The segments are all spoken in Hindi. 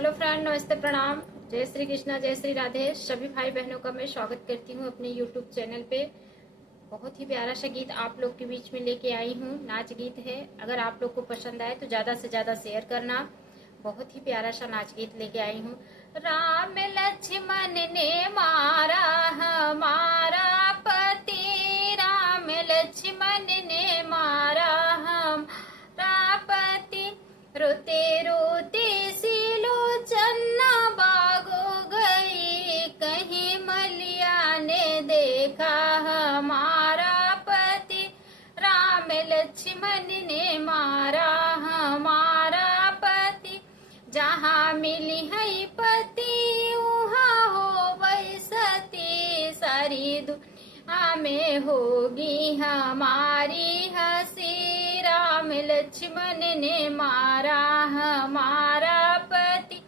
हेलो फ्रेंड, नमस्ते, प्रणाम। जय श्री कृष्णा, जय श्री राधे। सभी भाई बहनों का मैं स्वागत करती हूँ अपने यूट्यूब चैनल पे। बहुत ही प्यारा सा गीत आप लोग के बीच में लेके आई हूँ। नाच गीत है। अगर आप लोग को पसंद आए तो ज्यादा से ज्यादा शेयर करना। बहुत ही प्यारा सा नाच गीत लेके आई हूँ। राम लक्ष्मण ने मारा हमारा पति, राम लक्ष्मण ने मारा हमारा पति। रोते रोते सिलोचन बागो गई, कहीं मलिया ने देखा हमारा पति। राम लक्ष्मण ने मारा हमारा पति। जहाँ मिली है पति वहाँ हो वही सती, सारी दुनिया में होगी हमारी हंसी। राम लक्ष्मण ने मारा हमारा पति।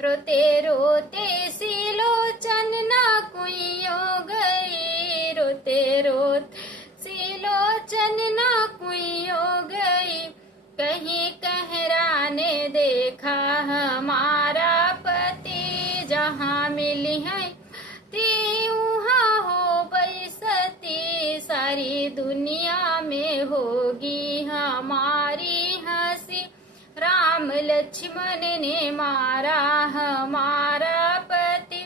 रोते रोते सिलोचन ना कुइयो गई, रोते रोते सिलोचन ना कुइयो गई, कहीं कहरा ने देखा हमारा पति। जहाँ मिली है ती वहाँ हो गई सती, सारी दुनिया में होगी हमारी हंसी। राम लक्ष्मण ने मारा हमारा पति।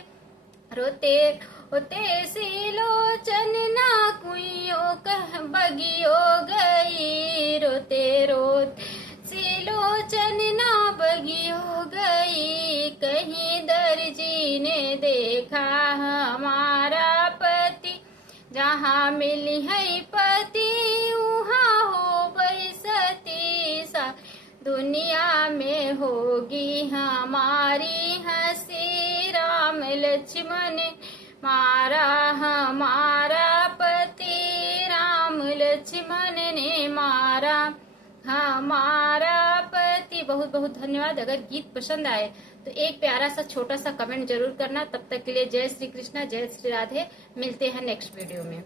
रोते रोते सिलोचन ना कुइयो कह बगियो गई, रोते रोते सिलोचन ना बगियो गई, कहीं दर्जी ने देखा हमारा पति। जहाँ मिली है पति वहाँ हो गई सती, सा दुनिया में होगी हमारी हंसी। राम लक्ष्मण मारा हमारा पति, राम लक्ष्मण ने मारा हमारा पति। बहुत बहुत धन्यवाद। अगर गीत पसंद आए तो एक प्यारा सा छोटा सा कमेंट जरूर करना। तब तक के लिए जय श्री कृष्णा, जय श्री राधे। मिलते हैं नेक्स्ट वीडियो में।